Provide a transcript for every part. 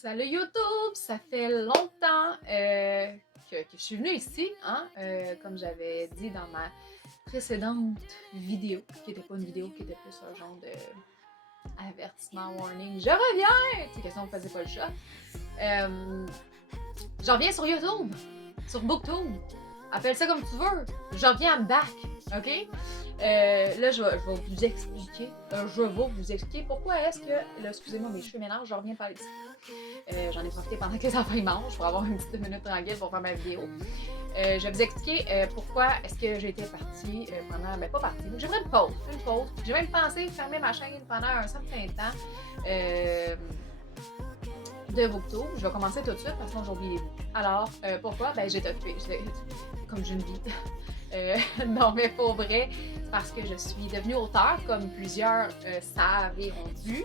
Salut YouTube! Ça fait longtemps que je suis venue ici, hein? Comme j'avais dit dans ma précédente vidéo, qui était pas une vidéo, qui était plus un genre de avertissement, warning. Je reviens! C'est question, on faisait pas le chat. Je reviens sur YouTube, sur Booktube. Appelle ça comme tu veux. Je reviens en back, ok? Là, je vais vous expliquer. Pourquoi est-ce que, là, excusez-moi, mes cheveux m'énervent, je reviens parler ici. J'en ai profité pendant que les enfants mangent pour avoir une petite minute tranquille pour faire ma vidéo. Je vais vous expliquer pourquoi est-ce que j'ai été partie pendant, pas partie, mais j'ai pris une pause. J'ai même pensé fermer ma chaîne pendant un certain temps de Booktube. Je vais commencer tout de suite parce que j'ai oublié les bouts. Alors, pourquoi? J'ai occupée, comme j'ai une vie. Non, mais pour vrai, c'est parce que je suis devenue auteure, comme plusieurs savent et ont vu.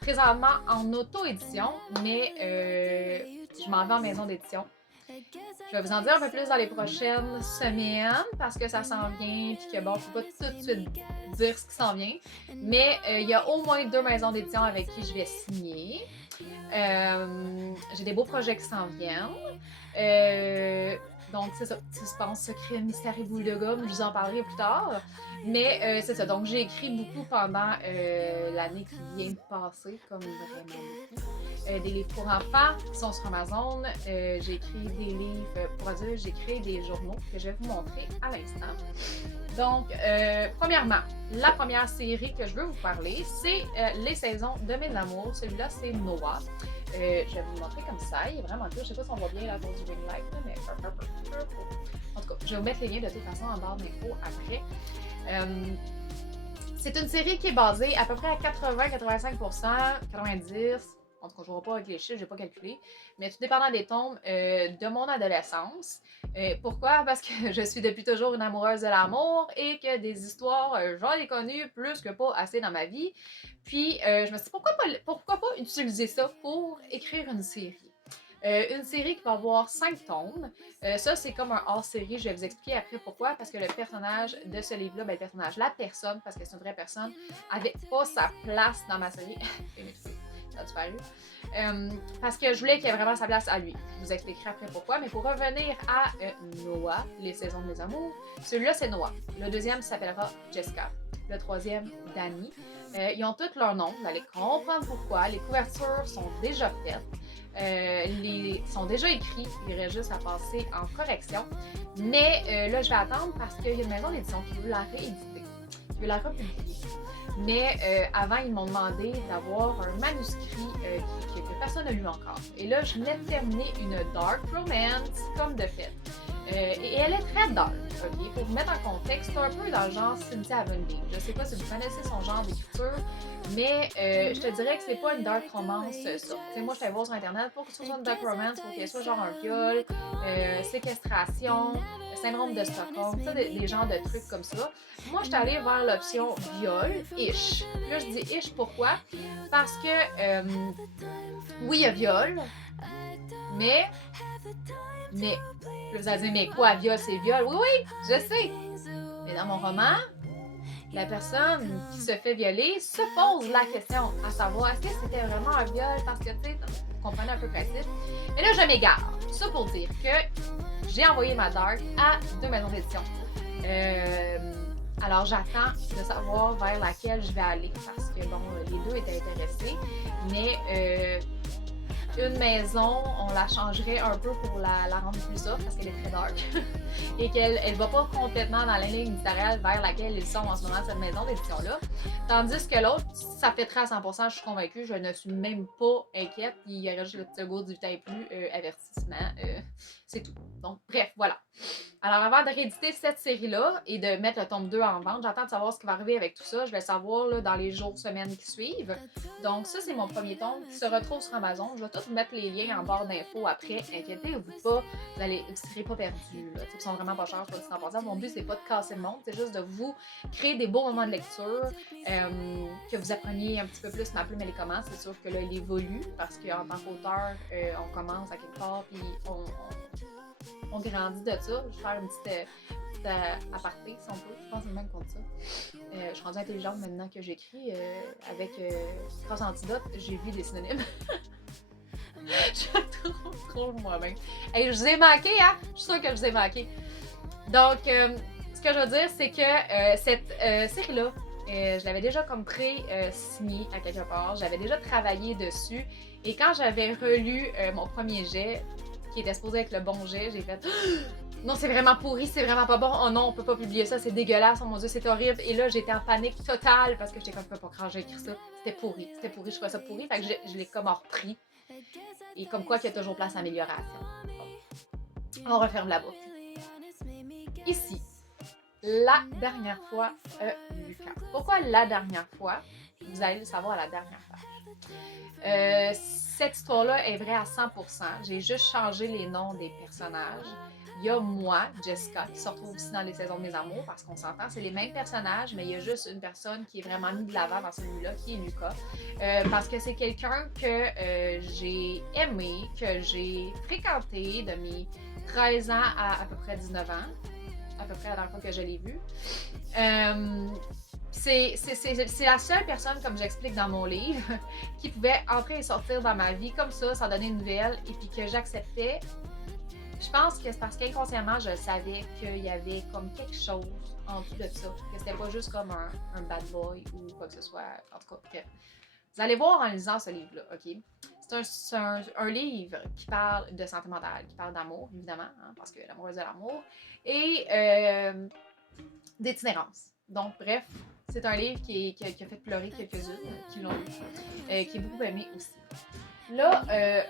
Présentement en auto-édition, mais je m'en vais en maison d'édition. Je vais vous en dire un peu plus dans les prochaines semaines parce que ça s'en vient, puis que bon, je peux pas tout de suite dire ce qui s'en vient. Mais il y a au moins 2 maisons d'édition avec qui je vais signer. J'ai des beaux projets qui s'en viennent. Donc, c'est ça, suspense, secret, mystère et boule de gomme, je vous en parlerai plus tard. Mais c'est ça, donc j'ai écrit beaucoup pendant l'année qui vient de passer, comme vraiment beaucoup. Des livres pour enfants qui sont sur Amazon. J'ai écrit des livres pour adultes, j'ai créé des journaux que je vais vous montrer à l'instant. Donc, premièrement, la première série que je veux vous parler, c'est Les saisons de mes amours. Celui-là, c'est Noah. Je vais vous le montrer comme ça. Il est vraiment cool. Je sais pas si on voit bien la cause du ring light, mais en tout cas, je vais vous mettre les liens de toute façon en barre d'infos après. C'est une série qui est basée à peu près à 80-85%, 90%. En tout cas, je ne vois pas avec les chiffres, je n'ai pas calculé. Mais tout dépendant des tomes de mon adolescence. Pourquoi? Parce que je suis depuis toujours une amoureuse de l'amour et que des histoires, j'en ai connues plus que pas assez dans ma vie. Puis, je me suis dit, pourquoi pas utiliser ça pour écrire une série? Une série qui va avoir 5 tomes. Ça, c'est comme un hors-série. Je vais vous expliquer après pourquoi. Parce que le personnage de ce livre-là, la personne, parce que c'est une vraie personne, avait pas sa place dans ma série. Ça a disparu. Parce que je voulais qu'il ait vraiment sa place à lui. Je vous expliquerai après pourquoi. Mais pour revenir à Noah, les saisons de mes amours, celui-là, c'est Noah. Le deuxième s'appellera Jessica. Le troisième, Danny. Ils ont tous leur nom. Vous allez comprendre pourquoi. Les couvertures sont déjà faites. Sont déjà écrits, il irait juste à passer en correction. Mais là, je vais attendre parce qu'il y a une maison d'édition qui veut la rééditer, qui veut la republier. Mais avant, ils m'ont demandé d'avoir un manuscrit que personne n'a lu encore. Et là, je venais de terminer une dark romance, comme de fait. Et elle est très dark, ok? Pour vous mettre en contexte, c'est un peu dans le genre Cynthia Avondale. Je sais pas si vous connaissez son genre d'écriture, mais je te dirais que c'est pas une dark romance, ça. T'sais, moi, je suis allée voir sur Internet, pour que ce soit une dark romance, faut qu'elle soit genre un viol, séquestration, syndrome de Stockholm, ça, des genres de trucs comme ça. Moi, je suis allée vers l'option viol-ish. Là, je dis ish, pourquoi? Parce que, oui, il y a viol, mais... Vous allez dire, mais quoi, viol, c'est viol? Oui, oui, je sais. Mais dans mon roman, la personne qui se fait violer se pose la question à savoir est-ce que c'était vraiment un viol parce que, tu sais, vous comprenez un peu le principe. Mais là, je m'égare. Ça pour dire que j'ai envoyé ma dark à 2 maisons d'édition. Alors, j'attends de savoir vers laquelle je vais aller parce que, bon, les deux étaient intéressés. Mais une maison, on la changerait un peu pour la rendre plus soft parce qu'elle est très dark et qu'elle ne va pas complètement dans la ligne éditoriale vers laquelle ils sont en ce moment, cette maison d'édition-là. Tandis que l'autre, ça fêterait à 100%, je suis convaincue, je ne suis même pas inquiète. Il y aurait juste le petit goût du temps plus avertissement. C'est tout. Donc, bref, voilà. Alors, avant de rééditer cette série-là et de mettre le tome 2 en vente, j'attends de savoir ce qui va arriver avec tout ça. Je vais le savoir là, dans les jours, semaines qui suivent. Donc, ça, c'est mon premier tome qui se retrouve sur Amazon. Je vais tout vous mettre les liens en barre d'infos après. Inquiétez-vous pas, vous ne serez pas perdus. Ils sont vraiment pas chers, je peux dire. Mon but, c'est pas de casser le monde, c'est juste de vous créer des beaux moments de lecture, que vous appreniez un petit peu plus ma plume et les commences. C'est sûr que là, il évolue parce qu'en tant qu'auteur, on commence à quelque part, puis on grandit de ça. Je vais faire une petite aparté, si on peut. Je pense que c'est le même contre ça. Je suis rendue intelligente maintenant que j'écris. Avec Cross Antidote, j'ai vu des synonymes. Je me trouve trop moi-même. Hey, je vous ai manqué, hein? Je suis sûre que je vous ai manqué. Donc, ce que je veux dire, c'est que cette série-là, je l'avais déjà comme pré-signée à quelque part. J'avais déjà travaillé dessus. Et quand j'avais relu mon premier jet, qui était supposé être le bon jet, j'ai fait non, c'est vraiment pourri, c'est vraiment pas bon. Oh non, on peut pas publier ça, c'est dégueulasse. Oh mon dieu, c'est horrible. Et là, j'étais en panique totale parce que j'étais comme, je peux pas croire que j'ai écrit ça. C'était pourri, je trouvais ça pourri. Fait que je l'ai comme repris. Et comme quoi qu'il y a toujours place à amélioration. Bon. On referme la boucle. Ici, la dernière fois, Lucas. Pourquoi la dernière fois? Vous allez le savoir à la dernière page. Cette histoire-là est vraie à 100%. J'ai juste changé les noms des personnages. Il y a moi, Jessica, qui se retrouve aussi dans les saisons de mes amours, parce qu'on s'entend, c'est les mêmes personnages, mais il y a juste une personne qui est vraiment mise de l'avant dans celui-là, qui est Lucas. Parce que c'est quelqu'un que j'ai aimé, que j'ai fréquenté de mes 13 ans à peu près 19 ans, à peu près la dernière fois que je l'ai vu. C'est la seule personne, comme j'explique dans mon livre, qui pouvait entrer et sortir dans ma vie comme ça, sans donner une nouvelle, et puis que j'acceptais. Je pense que c'est parce qu'inconsciemment, je savais qu'il y avait comme quelque chose en dessous de ça, que c'était pas juste comme un bad boy ou quoi que ce soit. En tout cas, vous allez voir en lisant ce livre-là, OK? C'est un livre qui parle de santé mentale, qui parle d'amour, évidemment, hein, parce que l'amour est de l'amour, et d'itinérance. Donc, bref, c'est un livre qui a fait pleurer quelques-unes qui l'ont lu, qui est beaucoup aimé aussi. Là,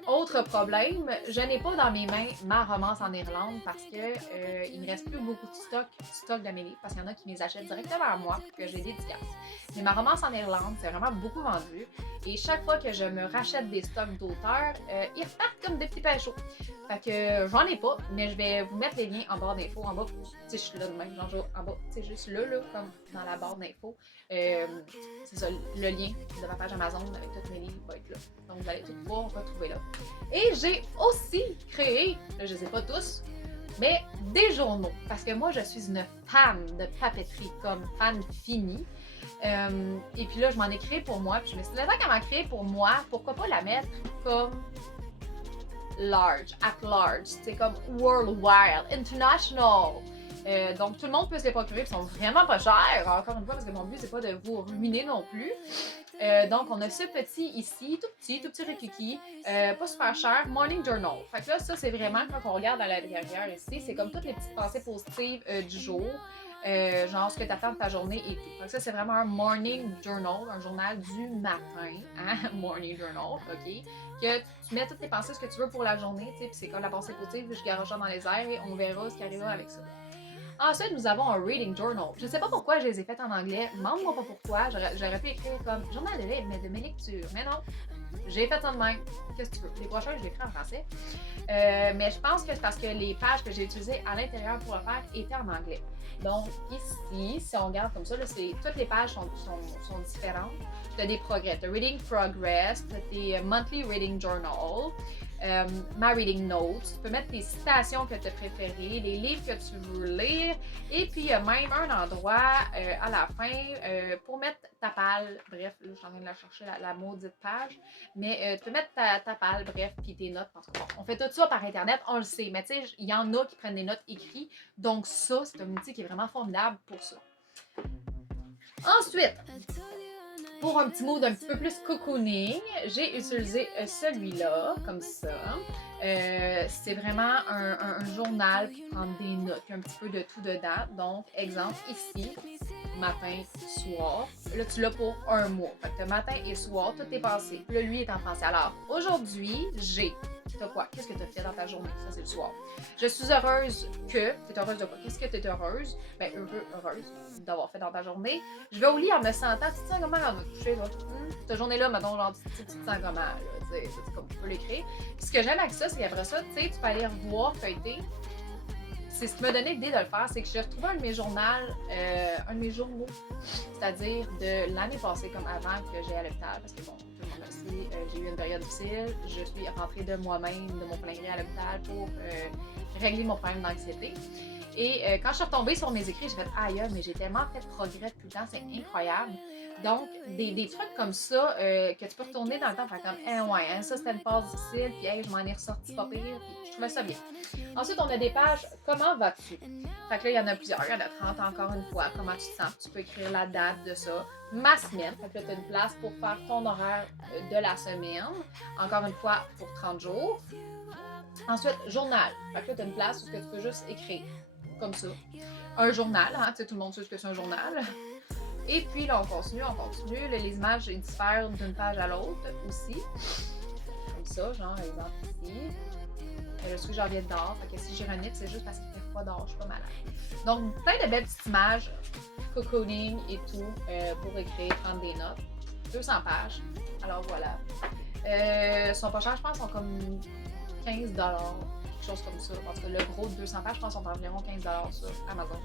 autre problème, je n'ai pas dans mes mains ma romance en Irlande parce que il me reste plus beaucoup de stock de mes livres parce qu'il y en a qui me les achètent directement à moi pour que j'ai des dédicace. Mais ma romance en Irlande, c'est vraiment beaucoup vendu et chaque fois que je me rachète des stocks d'auteurs, ils repartent comme des petits pains chauds. Fait que j'en ai pas, mais je vais vous mettre les liens en barre d'infos, en bas. Tu sais, je suis là de même, genre en bas, tu sais, juste là, comme dans la barre d'infos. C'est ça, le lien de ma page Amazon avec tous mes livres va être là. Donc vous allez tout pouvoir retrouver là. Et j'ai aussi créé, je ne sais pas tous, mais des journaux. Parce que moi, je suis une fan de papeterie, comme fan finie. Et puis là, je m'en ai créé pour moi. Puis je me suis dit, tant qu'elle m'a créé pour moi, pourquoi pas la mettre comme at large. C'est comme worldwide, international. Donc tout le monde peut se les procurer, ils sont vraiment pas chers, encore une fois, parce que mon but c'est pas de vous ruiner non plus. Donc on a ce petit ici, tout petit rikiki, pas super cher, Morning Journal. Fait que là, ça c'est vraiment, quand on regarde à l'intérieur ici, c'est comme toutes les petites pensées positives du jour. Genre ce que tu attends de ta journée et tout. Donc ça, c'est vraiment un morning journal, un journal du matin, hein? Morning journal, OK? Que tu mets toutes tes pensées, ce que tu veux pour la journée, tu sais, puis c'est comme la pensée positive, je garoche ça dans les airs et on verra ce qui arrivera avec ça. Ensuite, nous avons un reading journal. Je ne sais pas pourquoi je les ai faites en anglais, demande-moi pas pourquoi, j'aurais pu écrire comme journal de livre, mais de mes lectures, mais non. J'ai fait ça de même. Qu'est-ce que tu veux? Les prochains, je les ferai en français. Mais je pense que c'est parce que les pages que j'ai utilisées à l'intérieur pour le faire étaient en anglais. Donc, ici, si on regarde comme ça, là, toutes les pages sont différentes. Tu as des progrès. Tu as Reading Progress, tu as tes Monthly Reading Journal, My Reading Notes. Tu peux mettre tes citations que tu as préférées, les livres que tu veux lire. Et puis, il y a même un endroit à la fin pour mettre ta palle. Bref, là, je suis en train de la chercher, la maudite page. Mais tu peux mettre ta palle, bref, puis tes notes. Parce que, bon, on fait tout ça par Internet, on le sait. Mais tu sais, il y en a qui prennent des notes écrites. Donc ça, c'est un outil qui est vraiment formidable pour ça. Ensuite, pour un petit mood un petit peu plus cocooning, j'ai utilisé celui-là, comme ça. C'est vraiment un journal qui prend des notes, il y a un petit peu de tout dedans. Donc, exemple, ici, matin, soir. Là, tu l'as pour un mois. Fait que matin et soir, toutes tes pensées. Là, lui est en français. Alors, aujourd'hui, j'ai... T'as quoi? Qu'est-ce que tu as fait dans ta journée? Ça, c'est le soir. Je suis heureuse que... T'es heureuse de quoi? Qu'est-ce que t'es heureuse? Ben, heureuse d'avoir fait dans ta journée. Je vais au lit en me sentant... Tu te sens comment avant de coucher, là? Cette journée-là, mettons, genre, tu te sens comment, là? C'est comme tu peux l'écrire. Puis ce que j'aime avec ça, c'est qu'après ça, tu sais, tu peux aller revoir, feuilleter. C'est ce qui m'a donné l'idée de le faire, c'est que j'ai retrouvé un de mes journaux, c'est-à-dire de l'année passée, comme avant que j'aille à l'hôpital, parce que bon, tout le monde le sait, j'ai eu une période difficile, je suis rentrée de moi-même, de mon plein gré à l'hôpital pour régler mon problème d'anxiété. Et quand je suis retombée sur mes écrits, j'ai fait aïe, mais j'ai tellement fait de progrès tout le temps, c'est incroyable. Donc, des trucs comme ça, que tu peux retourner dans le temps, faire comme, ouais, hein, ça c'était une phase difficile, puis hey, je m'en ai ressorti pas pire, puis je trouvais ça bien. Ensuite, on a des pages, comment vas-tu? Fait que là, il y en a plusieurs, il y en a 30 encore une fois, comment tu te sens? Tu peux écrire la date de ça. Ma semaine, fait que là, tu as une place pour faire ton horaire de la semaine, encore une fois, pour 30 jours. Ensuite, journal, fait que là, tu as une place où tu peux juste écrire, comme ça. Un journal, hein, tu sais, tout le monde sait ce que c'est un journal. Et puis là, on continue. Là, les images ils diffèrent d'une page à l'autre aussi. Comme ça, genre, exemple ici. Je suis j'en viens dehors, fait que si je renifle, c'est juste parce qu'il fait froid dehors, je suis pas malade. Donc, plein de belles petites images, cocooning et tout, pour écrire, prendre des notes. 200 pages. Alors voilà. Sont pas chers, je pense, sont comme 15 $, quelque chose comme ça. Parce que le gros de 200 pages, je pense, sont environ 15 $ sur Amazon.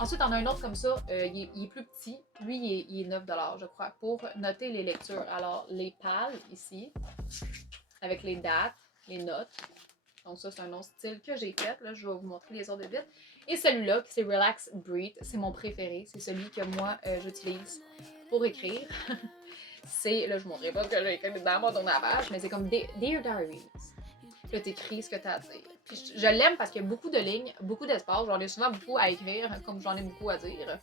Ensuite, on a un autre comme ça, il est plus petit. Lui, il est 9 $ je crois, pour noter les lectures. Alors, les pales ici, avec les dates, les notes. Donc ça, c'est un autre style que j'ai fait. Là, je vais vous montrer les autres de vite. Et celui-là, c'est Relax Breathe. C'est mon préféré. C'est celui que moi, j'utilise pour écrire. C'est, là, je ne vous montrerai pas ce que j'ai écrit dans la page, mais c'est comme Dear Diaries. Là, tu écris ce que tu as à dire. Puis je l'aime parce qu'il y a beaucoup de lignes, beaucoup d'espace. J'en ai souvent beaucoup à écrire, comme j'en ai beaucoup à dire.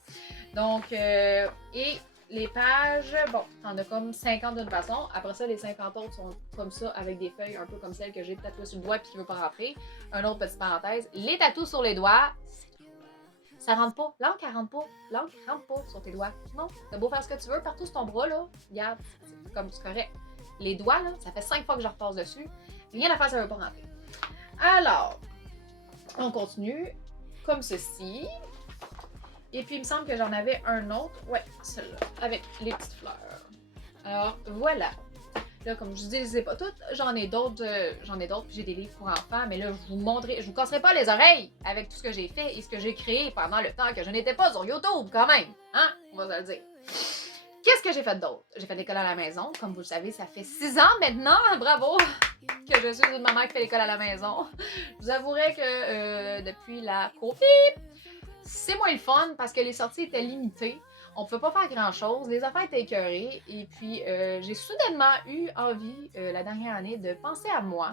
Donc, et les pages, bon, t'en as comme 50 d'une façon. Après ça, les 50 autres sont comme ça, avec des feuilles un peu comme celles que j'ai tatouées sur le doigt puis qui ne veut pas rentrer. Un autre petite parenthèse. Les tatous sur les doigts, ça rentre pas. L'encre, elle rentre pas. L'encre rentre pas sur tes doigts. Non, t'as beau faire ce que tu veux, partout sur ton bras, là, regarde, c'est comme c'est correct. Les doigts, là, ça fait 5 fois que je repasse dessus. Rien à faire, ça veut pas rentrer. Alors, on continue comme ceci. Et puis, il me semble que j'en avais un autre. Ouais, celui-là, avec les petites fleurs. Alors, voilà. Là, comme je vous dis, je ne les ai pas toutes. J'en ai d'autres, puis j'ai des livres pour enfants. Mais là, je vous casserai pas les oreilles avec tout ce que j'ai fait et ce que j'ai créé pendant le temps que je n'étais pas sur YouTube, quand même. Hein? On va se le dire. Qu'est-ce que j'ai fait d'autre? J'ai fait l'école à la maison. Comme vous le savez, ça fait 6 ans maintenant. Bravo! Que je suis une maman qui fait l'école à la maison. Je vous avouerai que depuis la COVID, c'est moins le fun parce que les sorties étaient limitées. On ne pouvait pas faire grand-chose. Les affaires étaient écœurées. Et puis, j'ai soudainement eu envie, la dernière année, de penser à moi.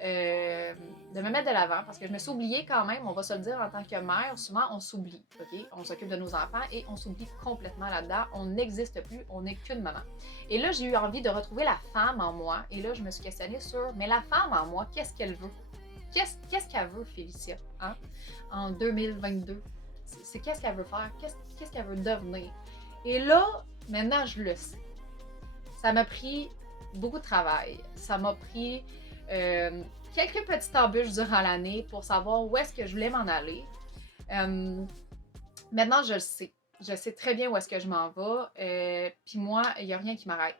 De me mettre de l'avant parce que je me suis oubliée quand même, on va se le dire en tant que mère, souvent on s'oublie, ok? On s'occupe de nos enfants et on s'oublie complètement là-dedans, on n'existe plus, on n'est qu'une maman. Et là, j'ai eu envie de retrouver la femme en moi et là, je me suis questionnée sur, mais la femme en moi, qu'est-ce qu'elle veut? Qu'est-ce qu'elle veut, Félicia, hein? En 2022? C'est qu'est-ce qu'elle veut faire? Qu'est-ce qu'elle veut devenir? Et là, maintenant, je le sais. Ça m'a pris beaucoup de travail, ça m'a pris quelques petites embûches durant l'année pour savoir où est-ce que je voulais m'en aller. Maintenant, je le sais. Je sais très bien où est-ce que je m'en vais. Puis moi, il n'y a rien qui m'arrête.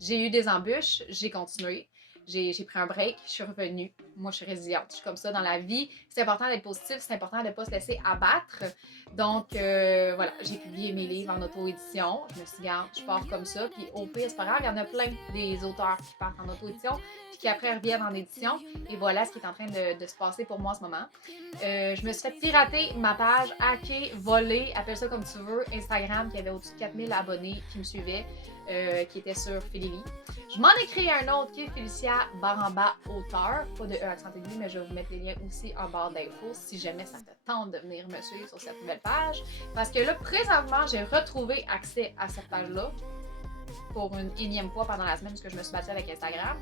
J'ai eu des embûches, j'ai continué. J'ai pris un break, je suis revenue. Moi, je suis résiliente. Je suis comme ça dans la vie. C'est important d'être positif, c'est important de ne pas se laisser abattre. Donc, voilà, j'ai publié mes livres en auto-édition. Je me suis dit, regarde, je pars comme ça. Puis au pire, c'est pas grave, il y en a plein des auteurs qui partent en auto-édition, puis qui après reviennent en édition. Et voilà ce qui est en train de se passer pour moi en ce moment. Je me suis fait pirater ma page, hacker, voler, appelle ça comme tu veux, Instagram, qui avait au-dessus de 4000 abonnés qui me suivaient, qui était sur Félilie. Je m'en ai créé un autre qui est Félicia Baramba auteur, pas de E accent aigu, mais je vais vous mettre les liens aussi en barre d'infos si jamais ça te tente de venir me suivre sur cette nouvelle page. Parce que là, présentement, j'ai retrouvé accès à cette page-là pour une énième fois pendant la semaine parce que je me suis battue avec Instagram.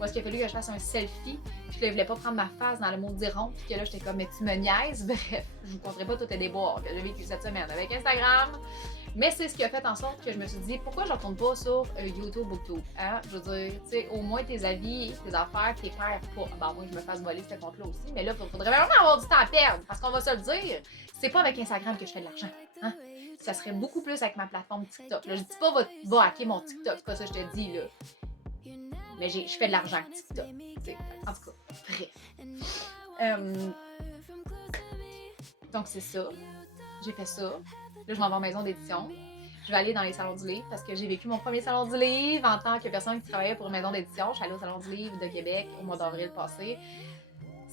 Où est-ce qu'il a fallu que je fasse un selfie, puis que je voulais pas prendre ma face dans le mot diront, puis que là, j'étais comme, mais tu me niaises. Bref, je vous conterai pas tous les déboires que j'ai vécu cette semaine avec Instagram. Mais c'est ce qui a fait en sorte que je me suis dit, pourquoi je ne retourne pas sur YouTube ou tout? Hein? Je veux dire, tu sais, au moins tes avis, tes affaires, tes perds pas. Ben, moi, je me fasse voler ce compte-là aussi. Mais là, il faudrait vraiment avoir du temps à perdre. Parce qu'on va se le dire, c'est pas avec Instagram que je fais de l'argent. Hein? Ça serait beaucoup plus avec ma plateforme TikTok. Là, je dis pas, va hacker mon TikTok. C'est pas ça que je te dis, là. Mais je fais de l'argent avec TikTok. T'sais. En tout cas, bref. Donc, c'est ça. J'ai fait ça. Là, je m'en vais en maison d'édition. Je vais aller dans les salons du livre parce que j'ai vécu mon premier salon du livre en tant que personne qui travaillait pour une maison d'édition. Je suis allée au salon du livre de Québec au mois d'avril passé.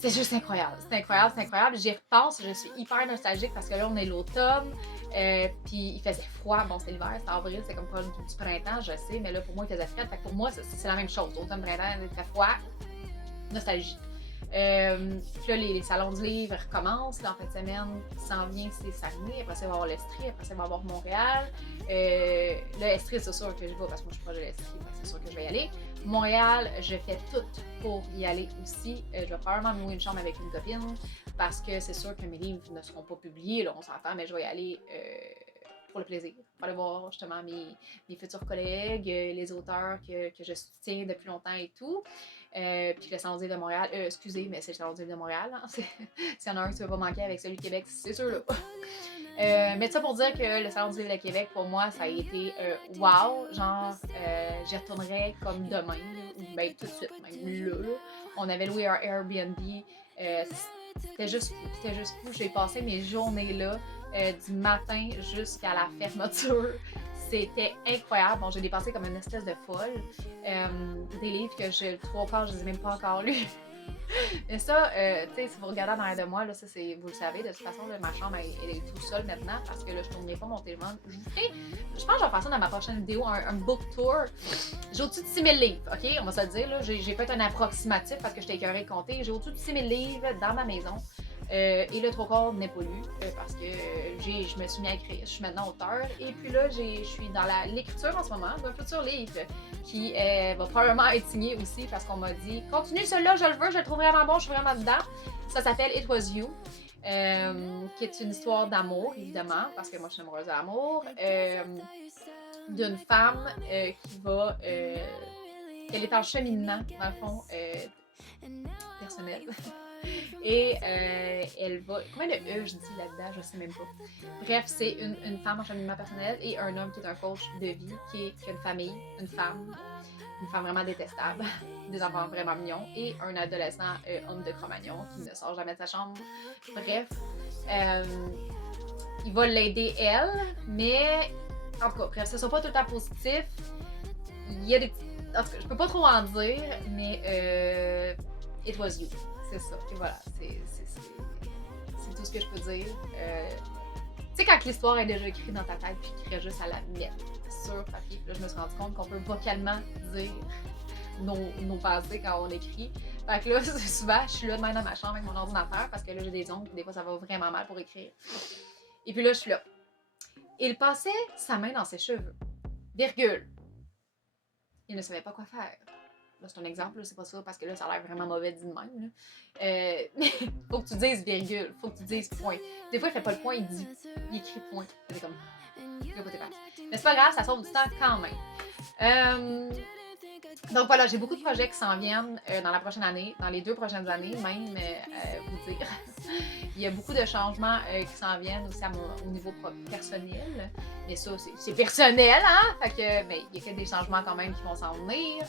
c'est juste incroyable. C'est incroyable, c'est incroyable. J'y repense, je suis hyper nostalgique parce que là, on est l'automne, puis il faisait froid. Bon, c'est l'hiver, c'est avril, c'est comme pas du printemps, je sais, mais là, pour moi, il faisait frais. Fait que pour moi, c'est la même chose. Automne, printemps, il fait froid, nostalgie. Puis là, les salons du livre recommencent. Là, en fin de semaine, qui s'en vient, c'est Saguenay. Après ça, il va y avoir l'Estrie. Après ça, il va y avoir Montréal. Là, Estrie, c'est sûr que je vais parce que moi, je suis proche de l'Estrie. C'est sûr que je vais y aller. Montréal, je fais tout pour y aller aussi. Je vais probablement me louer une chambre avec une copine parce que c'est sûr que mes livres ne seront pas publiés. Là, on s'entend, mais je vais y aller pour le plaisir. Pour aller voir justement mes futurs collègues, les auteurs que je soutiens depuis longtemps et tout. Puis le Salon du livre de Montréal, excusez, mais c'est le Salon du livre de Montréal. Hein? S'il y en a un que tu veux pas manquer avec celui de Québec, c'est sûr là. Mais ça pour dire que le Salon du livre de Québec, pour moi, ça a été wow. Genre, j'y retournerais comme demain, ou ben tout de suite, même là. On avait loué un Airbnb. C'était juste fou, c'était juste fou. J'ai passé mes journées là, du matin jusqu'à la fermeture. C'était incroyable. Bon, j'ai dépensé comme une espèce de folle. Des livres que je, 3/4, je les ai même pas encore lus. Mais ça, tu sais, si vous regardez en arrière de moi, là, ça, c'est, vous le savez, de toute façon, là, ma chambre, elle est tout seule maintenant parce que là, je tournais pas mon téléphone. Je pense que je vais faire ça dans ma prochaine vidéo, un book tour. J'ai au-dessus de 6000 livres, ok? On va se le dire, là. J'ai fait un approximatif parce que j'étais écœurée de compter. J'ai au-dessus de 6000 livres dans ma maison. Et le 3/4 n'est pas lu parce que je me suis mis à écrire. Je suis maintenant auteure. Et puis là, je suis dans l'écriture en ce moment d'un futur livre qui va probablement être signé aussi parce qu'on m'a dit continue celui-là, je le veux, je le trouve vraiment bon, je suis vraiment dedans. Ça s'appelle It Was You, qui est une histoire d'amour, évidemment, parce que moi je suis amoureuse d'amour, d'une femme qui va. Elle est en cheminement, dans le fond, personnel. Et elle va. Combien de E je dis là-dedans? Je sais même pas. Bref, c'est une femme en cheminement personnel et un homme qui est un coach de vie, qui a une famille, une femme vraiment détestable, des enfants vraiment mignons et un adolescent homme de Cro-Magnon qui ne sort jamais de sa chambre. Bref, il va l'aider elle, mais en tout cas, bref, ce ne sera pas tout le temps positif. Il y a des. En tout cas, je peux pas trop en dire, mais It Was You. C'est ça. Et voilà, c'est tout ce que je peux dire. Tu sais, quand l'histoire est déjà écrite dans ta tête, puis qu'il reste juste à la mettre sur papier, puis là, je me suis rendu compte qu'on peut vocalement dire nos pensées quand on écrit. Fait que là, souvent, je suis là demain dans ma chambre avec mon ordinateur parce que là, j'ai des ongles, puis des fois, ça va vraiment mal pour écrire. Et puis là, je suis là. Il passait sa main dans ses cheveux. Virgule. Il ne savait pas quoi faire. Là, c'est un exemple, c'est pas ça, parce que là, ça a l'air vraiment mauvais dit de même. Faut que tu dises virgule, faut que tu dises point. Des fois, il fait pas le point, il écrit point. C'est comme. Mais c'est pas grave, ça sauve du temps quand même. Donc voilà, j'ai beaucoup de projets qui s'en viennent dans la prochaine année, dans les 2 prochaines années, même vous dire. Il y a beaucoup de changements qui s'en viennent aussi au niveau personnel. Mais ça, c'est personnel, hein? Fait que, mais il y a des changements quand même qui vont s'en venir.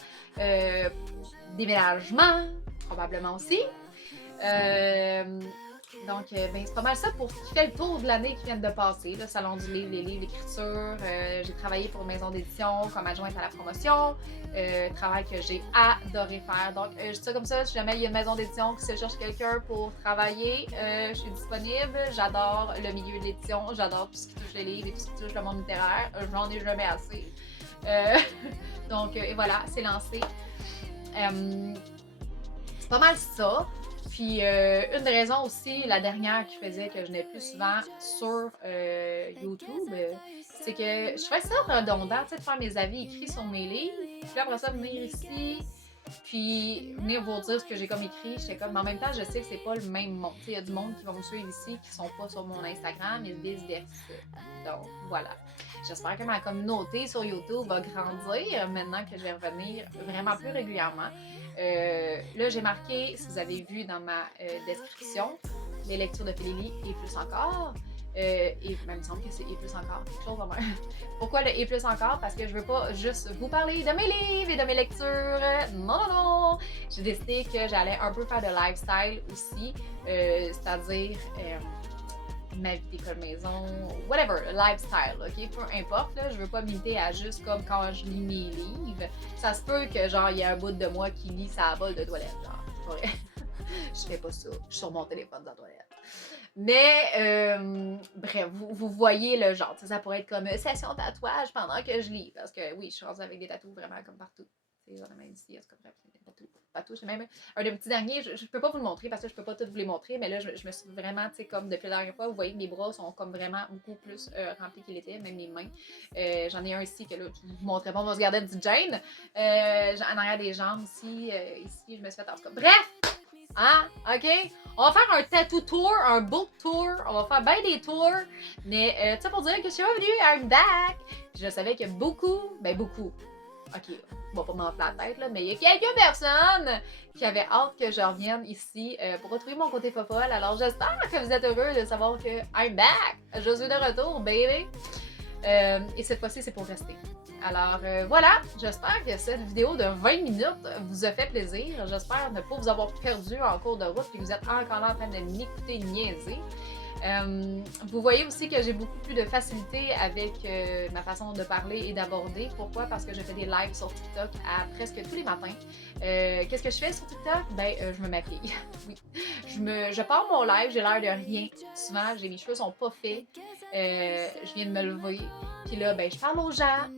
Déménagement, probablement aussi. Donc, ben, c'est pas mal ça pour ce qui fait le tour de l'année qui vient de passer. Le Salon du livre, les livres, l'écriture. J'ai travaillé pour une maison d'édition comme adjointe à la promotion. Travail que j'ai adoré faire. Donc, je dis ça comme ça, si jamais il y a une maison d'édition qui se cherche quelqu'un pour travailler, je suis disponible. J'adore le milieu de l'édition. J'adore tout ce qui touche les livres et tout ce qui touche le monde littéraire. J'en ai jamais assez. Donc, et voilà, c'est lancé. C'est pas mal ça. Puis une des raisons aussi, la dernière qui faisait que je n'ai plus souvent sur YouTube, c'est que je trouvais ça redondant, tu sais, de faire mes avis écrits sur mes livres, puis après ça, venir ici, puis venir vous dire ce que j'ai comme écrit, j'étais comme, mais en même temps, je sais que c'est pas le même monde. Tu sais, il y a du monde qui va me suivre ici, qui sont pas sur mon Instagram, et vice-versa. Donc, voilà. J'espère que ma communauté sur YouTube va grandir maintenant que je vais revenir vraiment plus régulièrement. Là, j'ai marqué, si vous avez vu dans ma description, les lectures de Philly et plus encore. Et même il me semble que c'est et plus encore, quelque chose de même. Pourquoi le et plus encore? Parce que je veux pas juste vous parler de mes livres et de mes lectures. Non, non, non! J'ai décidé que j'allais un peu faire de lifestyle aussi, c'est-à-dire ma vie d'école maison, whatever, lifestyle, ok? Peu importe, là, je veux pas m'imiter à juste comme quand je lis mes livres. Ça se peut que, genre, il y a un bout de moi qui lit sa bol de toilette, genre, c'est pas vrai. Je fais pas ça. Je suis sur mon téléphone dans la toilette. Mais, bref, vous voyez le genre. Ça pourrait être comme session tatouage pendant que je lis. Parce que oui, je suis rendue avec des tatous vraiment comme partout. J'en ai même ici, est-ce que bref, des tatous partout. J'ai même un des petits derniers. Je peux pas vous le montrer parce que je peux pas tout vous les montrer. Mais là, je me suis vraiment, tu sais, comme depuis la dernière fois, vous voyez que mes bras sont comme vraiment beaucoup plus remplis qu'ils étaient, même mes mains. J'en ai un ici que là, je vous montrerai pas, on va se garder une petite Jane. En arrière des jambes ici, ici, je me suis fait en tout cas. Bref! Hein? OK? On va faire un tattoo tour, un book tour. On va faire bien des tours. Mais tout ça pour dire que je suis revenue, I'm back. Je savais que beaucoup, OK, on va pas m'enfler la tête, là, mais il y a quelques personnes qui avaient hâte que je revienne ici pour retrouver mon côté fofolle. Alors j'espère que vous êtes heureux de savoir que I'm back. Je suis de retour, baby. Et cette fois-ci, c'est pour rester. Alors voilà, j'espère que cette vidéo de 20 minutes vous a fait plaisir. J'espère ne pas vous avoir perdu en cours de route et que vous êtes encore là en train de m'écouter niaiser. Vous voyez aussi que j'ai beaucoup plus de facilité avec ma façon de parler et d'aborder. Pourquoi? Parce que je fais des lives sur TikTok à presque tous les matins. Qu'est-ce que je fais sur TikTok? Je me maquille. Oui. Je pars mon live, j'ai l'air de rien. Souvent, mes cheveux sont pas faits. Je viens de me lever. Puis là, je parle aux gens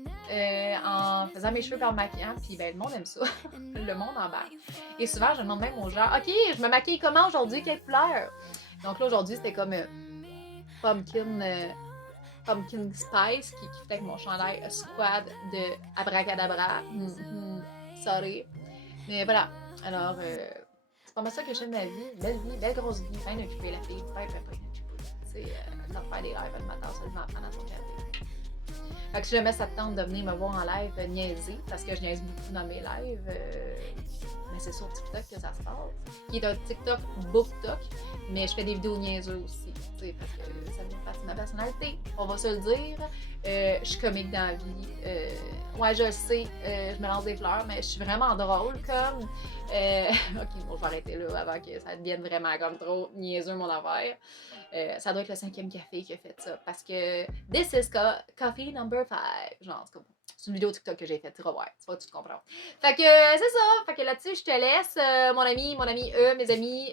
en faisant mes cheveux et en me maquillant. Puis le monde aime ça. Le monde embarque. Et souvent, je demande même aux gens, OK, je me maquille comment aujourd'hui? Quelle couleur? Donc là, aujourd'hui, c'était comme pumpkin spice qui fait avec mon chandail squad de Abracadabra. Sorry. Mais voilà. Alors, c'est pas mal ça que j'aime ma vie. Belle grosse vie, bien occupée la fille. Bien occupée. C'est de faire des lives le matin seulement pendant son café. Fait que si jamais ça te tente de venir me voir en live niaiser, parce que je niaise beaucoup dans mes lives, mais c'est sur TikTok que ça se passe. Qui est un TikTok BookTok, mais je fais des vidéos niaiseuses aussi, parce que ça fait partie de ma personnalité, on va se le dire. Je suis comique dans la vie. Ouais, je le sais, je me lance des fleurs, mais je suis vraiment drôle comme. Ok, bon, je vais arrêter là avant que ça devienne vraiment comme trop niaiseux mon affaire. Ça doit être le 5e café qui a fait ça, parce que this is coffee number 5. Genre, c'est une vidéo TikTok que j'ai faite, tu vas voir, tu vas tout comprendre. Fait que c'est ça, fait que là-dessus, je te laisse, mon ami, mes amis,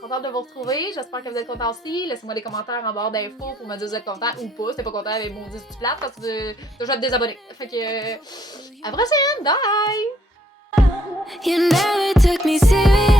contente de vous retrouver, j'espère que vous êtes contents aussi, laissez-moi des commentaires en barre d'infos pour me dire si vous êtes contents ou pas, si t'es pas content avec mon 10 du plat, parce que tu vas te désabonner. Fait que, à la prochaine, bye! You never took me serious.